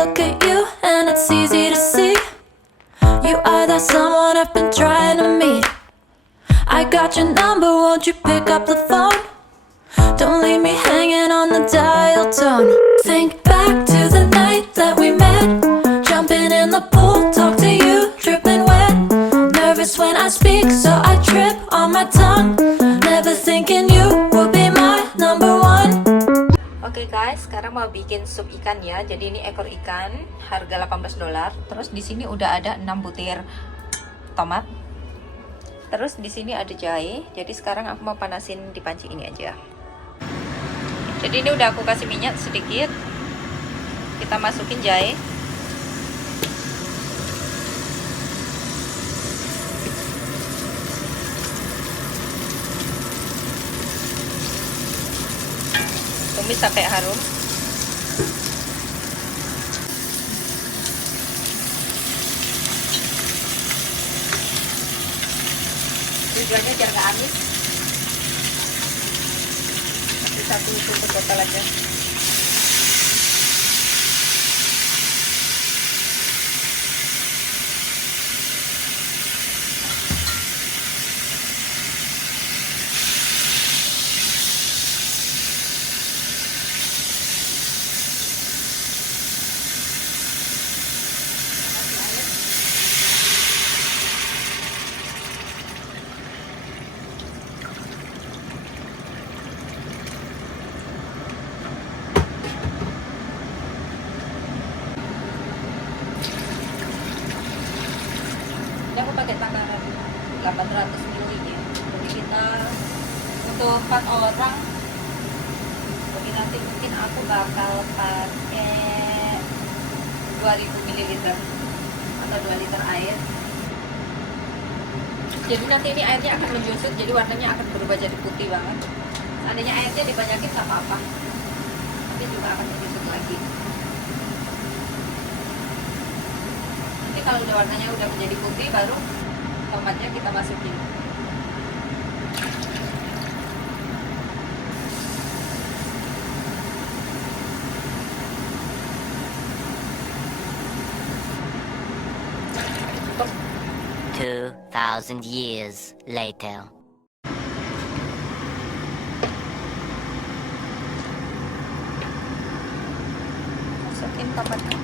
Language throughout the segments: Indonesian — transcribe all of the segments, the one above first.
look at you and it's easy to see. You are that someone I've been trying to meet. I got your number, won't you pick up the phone? Don't leave me hanging on the dial tone. Think back to the night that we met, jumping in the pool, talk to you, dripping wet. Nervous when I speak, so I trip on my tongue. Never thinking you would be my number one. Oke guys, sekarang mau bikin sup ikan ya. Jadi ini ekor ikan, harga $18. Terus di sini udah ada 6 butir tomat. Terus di sini ada jahe. Jadi sekarang aku mau panasin di panci ini aja. Jadi ini udah aku kasih minyak sedikit. Kita masukin jahe. Tumis sampai harum. Tujuannya biar nggak amis. Kasih satu tutup botol aja. Aku pakai takaran 800 ml ya. Jadi kita untuk 4 orang. Jadi nanti mungkin aku bakal pakai 2000 ml atau 2 liter air. Jadi nanti ini airnya akan menjusut, jadi warnanya akan berubah jadi putih banget. Seandainya airnya dibanyakin tak apa-apa, nanti juga akan menjusut lagi. Kalau udah warnanya udah menjadi putih, baru tomatnya kita masukin. $2,000 years later. Masukin tomatnya.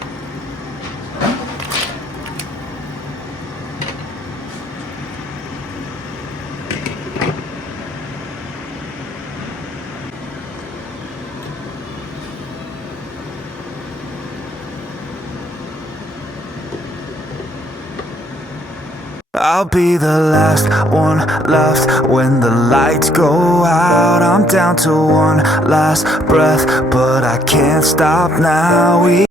I'll be the last one left when the lights go out. I'm down to one last breath, but I can't stop now. We